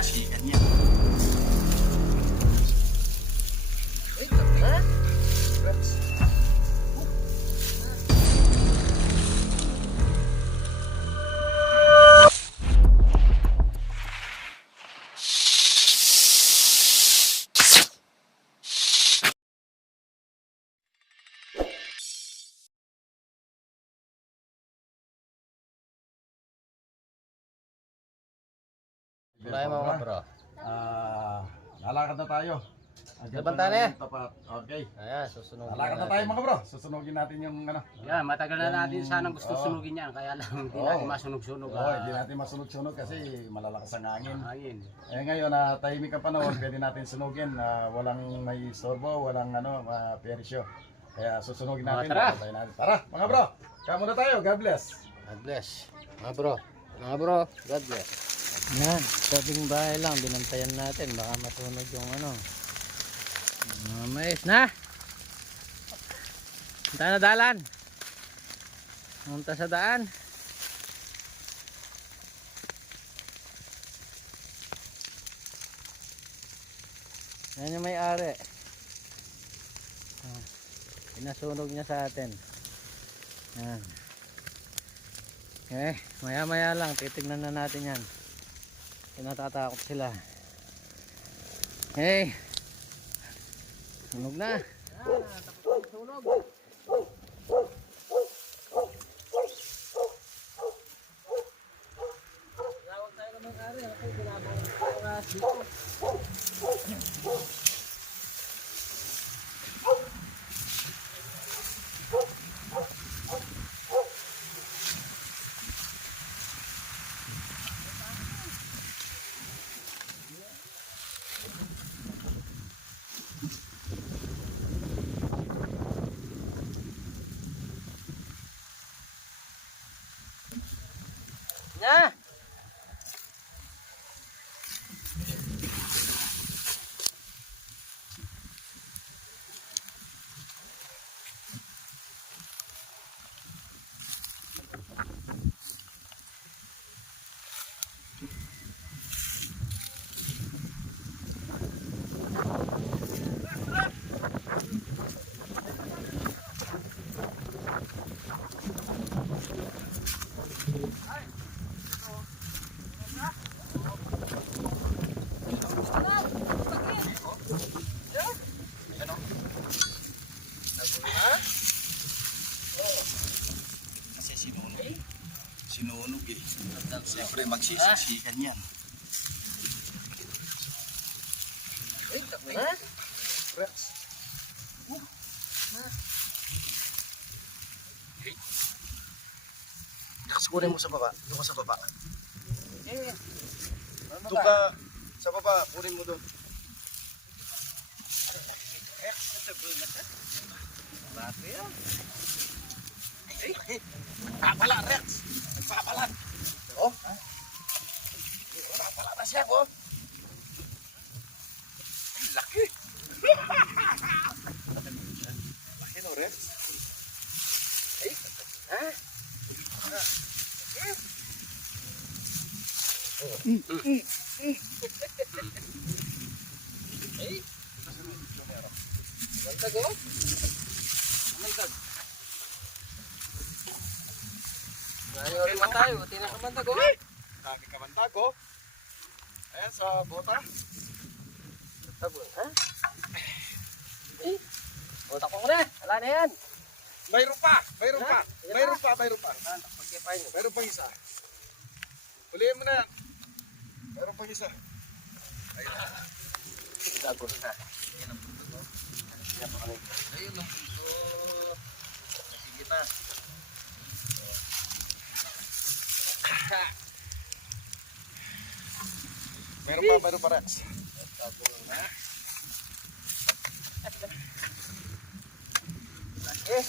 Siksikan niya. Wala yung mga bro. Lalakad na tayo. Labanta na yan. Okay. Ayan, susunod. Lalakad na tayo mga bro. Susunugin natin yung ano. Yan, matagal na natin sanang gusto sunugin yan. Kaya lang hindi natin masunog-sunog. Hindi natin masunog-sunog kasi malalakas ang hangin. Hangin. Eh ngayon, tahimik ang panahon, pwede natin sunugin. Walang may istorbo, walang persyo. Kaya susunugin natin. Tara. Tara mga bro. Kamo na tayo. God bless. God bless. Mga bro. Mga bro, God bless. Yan, sabing bahay lang, binantayan natin. Baka masunog yung ano. Mais na. Punta na dalan. Punta sa daan. Yan yung may-ari. Pinasunog niya sa atin. Yan. Okay, maya-maya lang titignan na natin yan. Natatakot sila. Hey. Sunog na. Sunog. Tawag tayo ng may-ari. Ako ginagawa dito. Na. Kasi sinunog eh. Siyempre magsisiksikan yan. Kunin mo sa baba. Doon ka sa baba. Doon ka sa baba. Kunin mo doon. Papala, Rex! Papala! Oh? Papala na siya, oh! Ay, laki! Laki no, Rex? Ay, ha? Ay! Mantag, oh! Mantag! Ngayon naman tayo, tinakamantag, oh! Kaki kamantag, oh! Ayan, sa bota. Tabon, ha? Eh, bota ko na! Wala na yan! Mayroon pa! Mayroon pa! Mayroon pa! Mayroon pa! Mayroon pang isa. Huliin mo na yan. Mayroon pang isa. Ayun. Gago na. Ayun ang puto. Ayun ang puto. Sige na. Mayroon pa Rex. Gago na. Laki.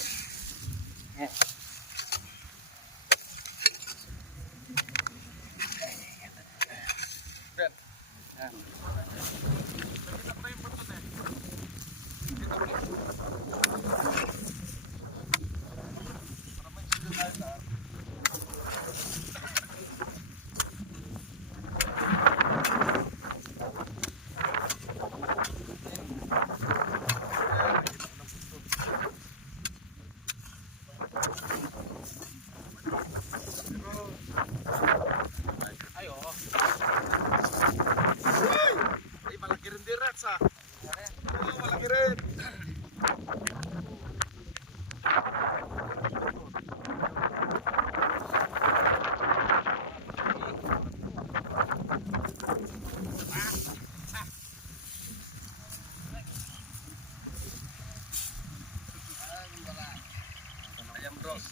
Bros.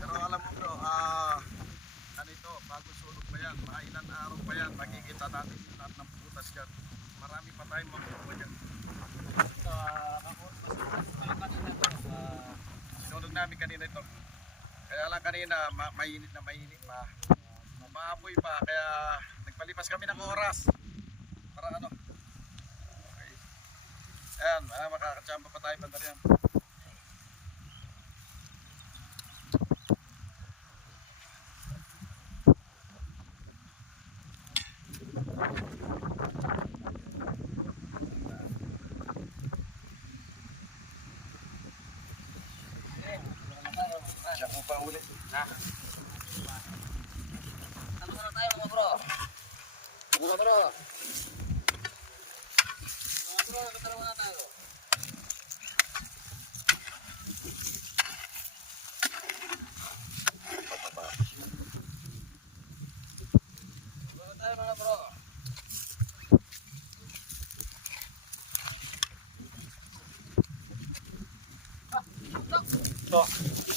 Pero alam mo bro, ano ito, bago sunog pa yan, mga ilang araw pa yan, makikita natin yung lahat ng butas dyan. Marami pa tayong makukuha dyan. Sinunog namin kanina ito. Kaya lang kanina, mainit na mainit pa. Maapoy pa, kaya nagpalipas kami ng oras. Para ano. Okay. Ayan, makakachamba pa tayo banda riyan. Siya po pa ulit. Ano na tayo mga bro? Mga bro, nakatara na tayo. Mga tayo mga bro.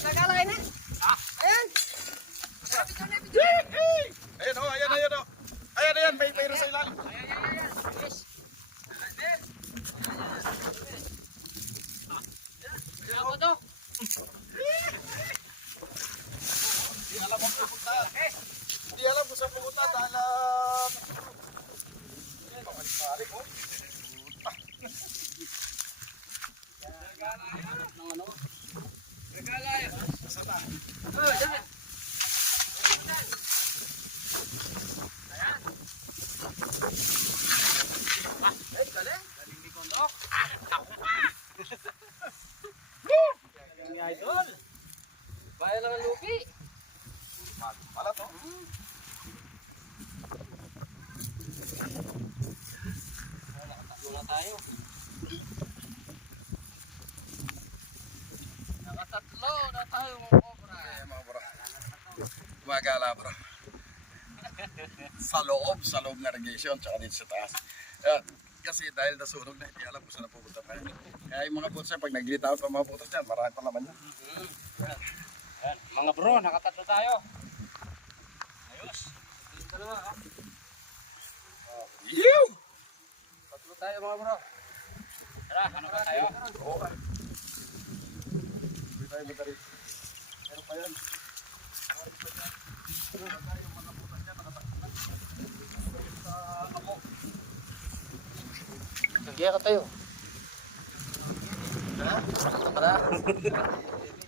Nagalay na. Ayan. Ayan o, ayan o. Ayan, may mayroon sa ilalim. Ako to. Hindi alam kung pupunta. Hindi alam kung saan pupunta dahil pabalik-balik oh. Saan na? Idol. Bayan lang ang lupi. Pala to. Nakatatlo na tayo. Nakatatlo na tayo mga cobra. Ayan mga bro. Gumagala bro. Sa loob na irrigation, tsaka dito sa taas. Ayan. Kasi dahil nasunog na, hindi alam kung saan napupunta pa yan. Kaya yung mga butas pag nag-glit out ang mga butas yan, marami pa naman yan. Yan. Mga bro, nakatatlo tayo. Ayos. Yung dalawa, oh. Yew! Tatlo tayo mga bro. Tara, ano ba tayo? Oo. Hindi tayo madali. Meron pa yan. Nagyaya ka tayo. Ha? Tara.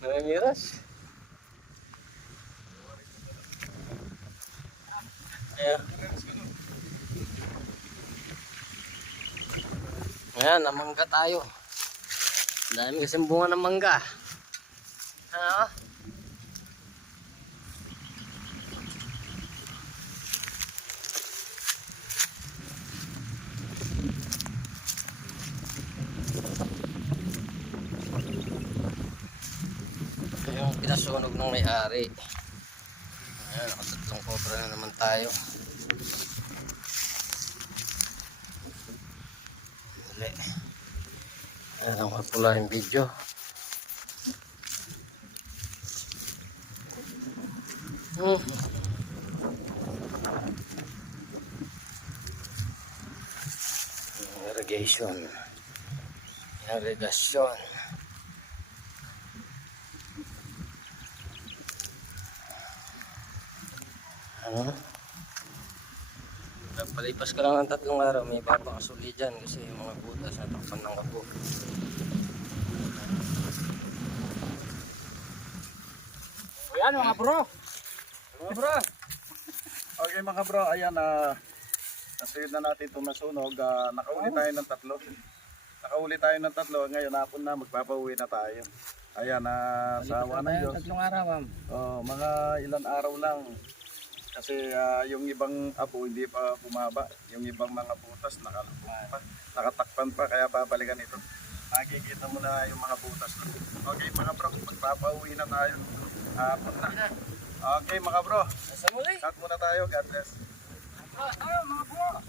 Nangangiras. Ayan. Ayan, namangga tayo. Ang dami kasing bunga ng mangga. Ano? Ito yung pinasunog ng may-ari. Ayan, nakatatlong cobra na naman tayo. Dali. Ayan ang mapula yung video. Irrigation. Irrigation. Ano? Palipas ka lang ng 3 araw, may papakasuli dyan kasi yung mga butas natakpan ng kabo. O yan mga bro. Mga bro! Okay mga bro, ayan nasuyod na natin itong nasunog. Nakauli tayo ng 3. Nakauli tayo ng 3. Ngayon hapon na, magpapauwi na tayo. Ayan, sa awa ng Diyos. 3 araw, ma'am. Mga ilang araw lang. Kasi yung ibang apo hindi pa bumaba. Yung ibang mga butas nakatakpan pa, kaya babalikan ito. Nakikita mo na yung mga butas. Okay mga bro, magpapauwi na tayo. Hapon na. Okay mga bro, Nasa muli! cut muna tayo. God bless. Tayo mga bro!